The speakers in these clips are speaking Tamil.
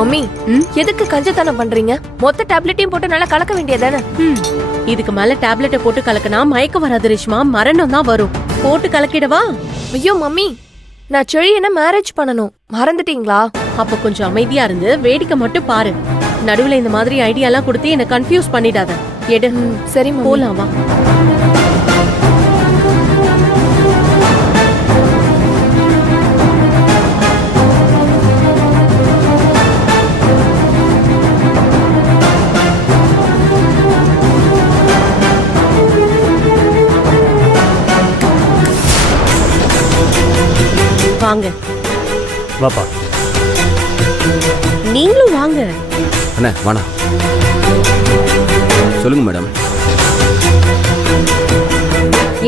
மம்மி எதுக்கு கஞ்சத்தனம் பண்றீங்க? மொத்த டேப்லெட்டையும் போட்டு நல்லா கலக்க வேண்டியதானே? இதுக்கு மேல டேப்லெட்டை போட்டு கலக்கினா மயக்கம் வராது ரேஷ்மா, மரணம் தான் வரும். போட்டு கலக்கிடவா? ஐயோ மம்மி, நான் செழியனை மேரேஜ் பண்ணணும், மறந்துட்டீங்களா? அப்ப கொஞ்சம் அமைதியா இருந்து வேடிக்கை மட்டும் பாரு. நடுவுல இந்த மாதிரி ஐடியா எல்லாம் கொடுத்து என்ன கன்ஃபியூஸ் பண்ணிடாத. எடு. சரி போலாம் வா. வாங்க. வாப்பா. நீங்களும் வாங்க. அண்ணா வாணா. சொல்லுங்க மேடம்.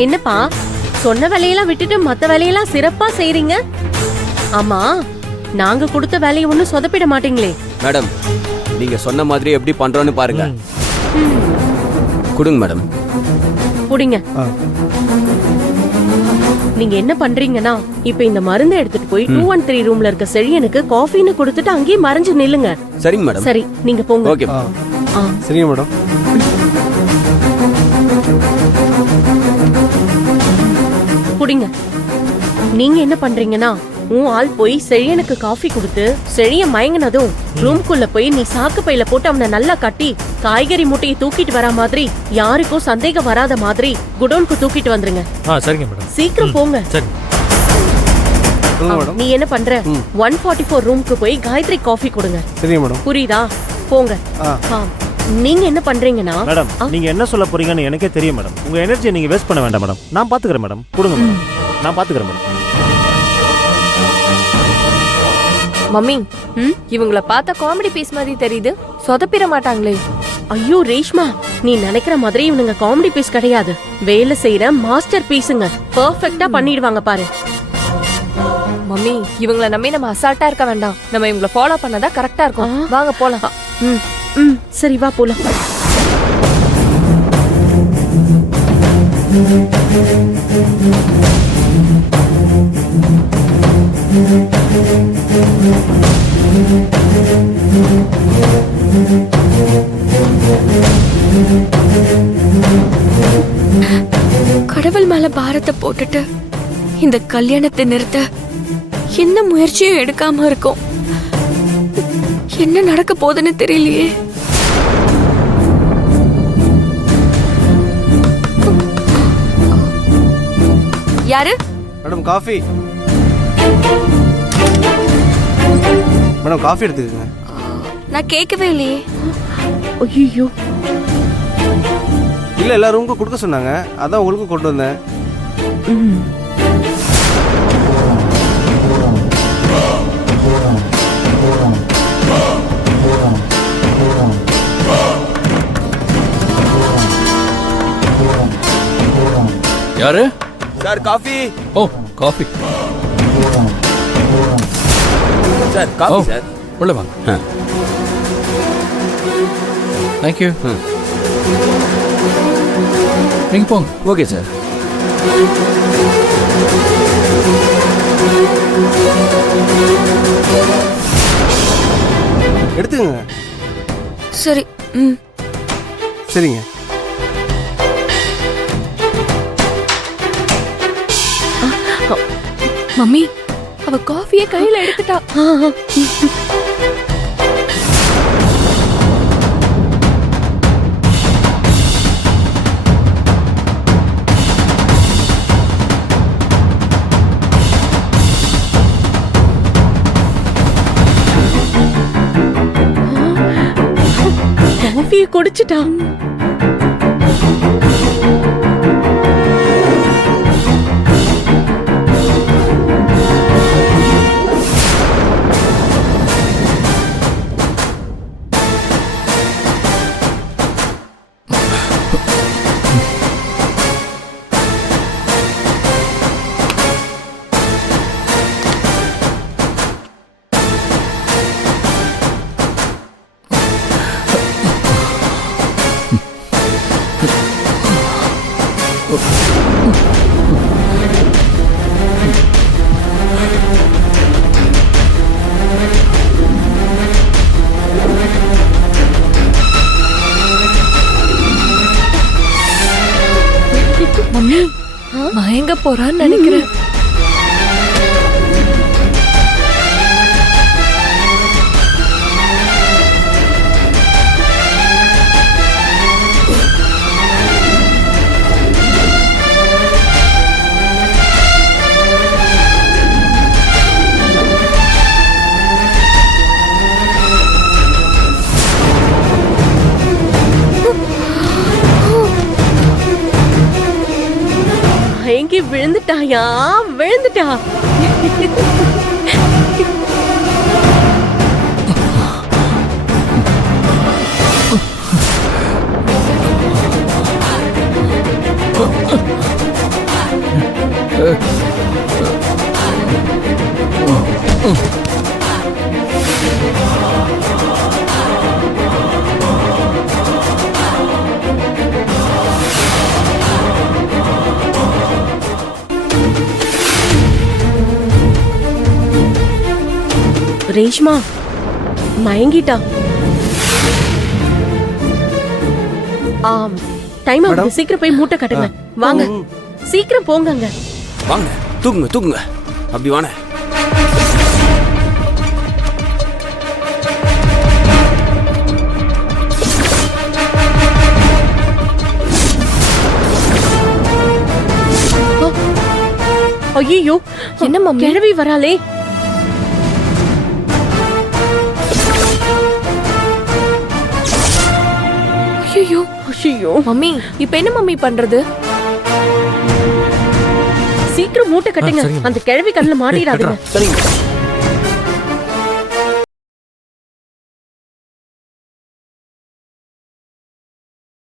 என்னப்பா, சொன்ன வேலையெல்லாம் விட்டுட்டு மத்த வேலையெல்லாம் சிறப்பா செய்றீங்க. ஆமா, நாங்க கொடுத்த வேலையை ஒண்ணும் சொதப்பிட மாட்டீங்களே? மேடம், நீங்க சொன்ன மாதிரி எப்படி பண்றோன்னு பாருங்க. கொடுங்க மேடம். புடிங்க. நீங்க என்ன பண்றீங்கன்னா, இப்ப இந்த மருந்தை எடுத்துட்டு போய் 213 ரூம்ல இருக்க செழியனுக்கு காஃபின்னு கொடுத்துட்டு அங்கேயே மறைஞ்சு நில்லுங்க. சரிங்க மேடம். சரி, நீங்க போங்க. ஓகே. சரிங்க மேடம். புடிங்க. நீங்க என்ன பண்றீங்கன்னா, உன் ஆள் போய் செழியனுக்கு காஃபி கொடுத்து செழிய மயங்கினதும் ரூம்குள்ள போய் நீ சாக்கு பையில போட்டு அவனை நல்லா கட்டி காய்கறி மூட்டையை தூக்கிட்டு வரா மாதிரி, யாருக்கும் சந்தேகம் வராத மாதிரி குடோனுக்கு தூக்கிட்டு வந்துருங்க. சரிங்க மேடம். சீக்கிரம் போங்க. சரி. நீ என்ன பண்ற? 144 ரூமுக்கு போய் காயத்ரி காஃபி கொடுங்க. சரிங்க மேடம். புரியுதா? போங்க. நீங்க என்ன பண்றீங்கன்னா, மேடம் நீங்க என்ன சொல்ல போறீங்கன்னு எனக்கே தெரியும் மேடம். உங்க எனர்ஜியை நீங்க வேஸ்ட் பண்ண வேண்டாம் மேடம். நான் பாத்துக்கிறேன் மேடம். கொடுங்க மேடம். நான் பாத்துக்கிறேன் மேடம். மம்மி, இவங்கள பார்த்தா காமெடி பீஸ் மாதிரி தெரியுது, சொதப்பிட மாட்டாங்களே? ஐயோ ரேஷ்மா, நீ நினைக்கிற மாதிரி இவனுங்க காமெடி பீஸ் கிடையாது. வேலை செய்யற மாஸ்டர் பீஸுங்க. பெர்ஃபெக்ட்டா பண்ணிடுவாங்க பாரு. மம்மி, இவங்கள நம்பி நம்ம அசால்ட்டா இருக்க வேண்டாம். நம்ம இவங்கள ஃபாலோ பண்ணதா கரெக்டா இருக்கும். வாங்க போலாம். சரி வா போலாம். கடவுள் மேல பாரத்தை போட்டுட்டு இந்த கல்யாணத்தை நிறுத்த எந்த முயற்சியும் எடுக்காம இருக்கும். என்ன நடக்க போகுதுன்னு தெரியலையே. யாரு? Madam coffee. மேடம் காஃபி எடுத்துக்கங்க. நான் கேட்கவே இல்லையே. ஐயோ, இல்ல எல்லா ரூமுக்கும் கொடுக்க சொன்னாங்க, அதான் உங்களுக்கு கொண்டு வந்தேன். யாரு? Sir coffee. ஓ காஃபி. Sir coffee sir. உள்ள வாங்க. தேங்க்யூ. நீங்க போங்க. Okay sir. எடுத்துக்கங்க. சரி. சரிங்க. மம்மி, அவ காஃபியை கையில எடுத்துட்டா. காஃபியை குடிச்சிட்டா. போறான்னு நினைக்கிறேன். மயங்கி விழுந்துட்டாயா, விழுந்துட்டா. ரேஷ்மா மயங்கிட்டா. டைம் ஆகுது, சீக்கிரம் போய் மூட்டை கட்டுங்க. வாங்க சீக்கிரம் போங்கங்க. வாங்க தூக்குங்க தூக்குங்க, அப்படி வாங்க. ஐயோ, என்ன மம்மி? கிழவி வராளே. ஐயோ ஐயோ, மம்மி, இப்ப என்ன மம்மி பண்றது? சீக்கிரம் மூட்டை கட்டுங்க. சரிங்க. அந்த கிழவி கண்ணுல மாட்டிடாதுங்க. சரிங்க.